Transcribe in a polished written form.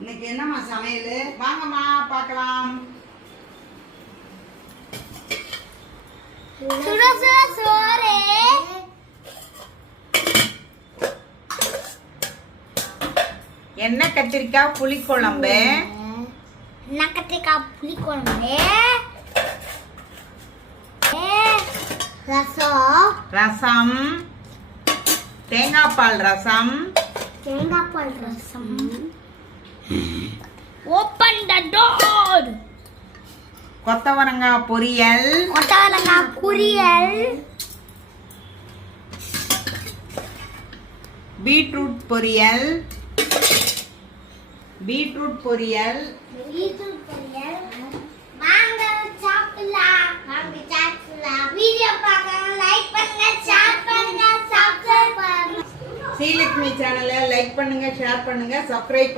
இன்னைக்கு என்னம்மா சமையல்? வாங்கம்மா பார்க்கலாம். சுட சுட சோறு, எண்ணெய் கத்திரிக்காய் புளிக்குழம்பு, எண்ணெய் கத்திரிக்காய் புளிக்குழம்பு, ரசம், ரசம், தேங்காய் பால் ரசம், தேங்காய் பால் ரசம். Open the door. கொத்தவரங்காய் பொரியல், கொத்தவரங்காய் பொரியல், பீட்ரூட் பொரியல், பீட்ரூட் பொரியல், பீட்ரூட் பொரியல். வாங்க சாப்பிடலாம். வீடியோ பார்க்கணும், லைக் பண்ணுங்க, ஷேர் பண்ணுங்க, சப்ஸ்கிரைப் பண்ணுங்க. ஸ்ரீலட்சுமி சேனலை லைக் பண்ணுங்க, ஷேர் பண்ணுங்க, சப்ஸ்கிரைப்